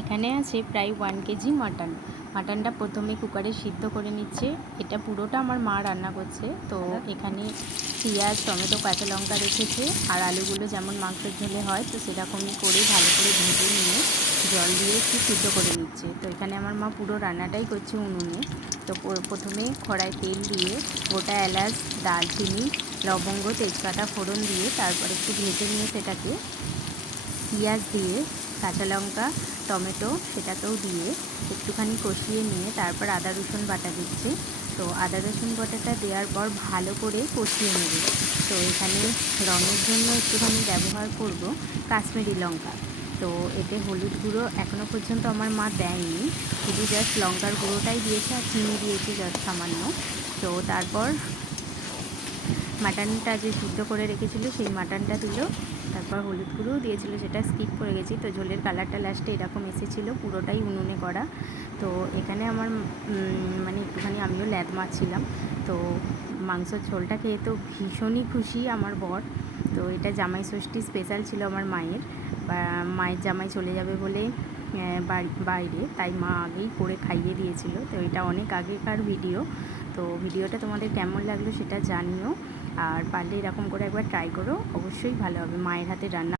এখানে আছে প্রায় 1 কেজি মাটন। মাটনটা প্রথমে কুকারে সিদ্ধ করে নিচ্ছে। এটা পুরোটা আমার মা রান্না করছে। তো এখানে পেঁয়াজ, টমেটো, কাঁচা লঙ্কা রেখেছে আর আলুগুলো যেমন মাংসের ঝোলে হয় তো সেরকমই করে ভালো করে ভেজে নিয়ে জল দিয়ে একটু সিদ্ধ করে নিচ্ছে। তো এখানে আমার মা পুরো রান্নাটাই করছে উনুনে। তো প্রথমে কড়ায় তেল দিয়ে গোটা এলাচ, দারচিনি, লবঙ্গ, তেজপাতা ফোড়ন দিয়ে তারপর একটু ভেজে নিয়ে সেটাকে পেঁয়াজ দিয়ে কাঁচা লঙ্কা, টমেটো সেটাকেও দিয়ে একটুখানি কষিয়ে নিয়ে তারপর আদা রসুন বাটা দিচ্ছে। তো আদা রসুন বাটাটা দেওয়ার পর ভালো করে কষিয়ে নেবে। তো এখানে রঙের জন্য একটুখানি ব্যবহার করব কাশ্মীরি লঙ্কা। তো এতে হলুদ গুঁড়ো এখনও পর্যন্ত আমার মা দেয়নি, শুধু জাস্ট লঙ্কার গুঁড়োটাই দিয়েছে আর চিনি দিয়েছে জাস্ট সামান্য। তো তারপর মাটনটা যে সিদ্ধ করে রেখেছিল সেই মাটনটা দিল, তারপর হলুদ গুঁড়োও দিয়েছিল, সেটা স্কিপ করে গেছি। তো ঝোলের কালারটা লাস্টে এরকম এসেছিলো, পুরোটাই উনুনে করা। তো এখানে আমার মানে একটুখানি আমিও ল্যাদ মারছিলাম। তো মাংসর ঝোলটা খেয়ে তো ভীষণই খুশি আমার বর। তো এটা জামাই ষষ্ঠী স্পেশাল ছিল আমার মায়ের, মায়ের জামাই চলে যাবে বলে বাইরে, তাই মা আগেই করে খাইয়ে দিয়েছিল। তো এটা অনেক আগেকার ভিডিও। তো ভিডিওটা তোমাদের কেমন লাগলো সেটা জানিও, আর পারলে এরকম করে একবার ট্রাই করো, অবশ্যই ভালো হবে। মায়ের হাতে রান্না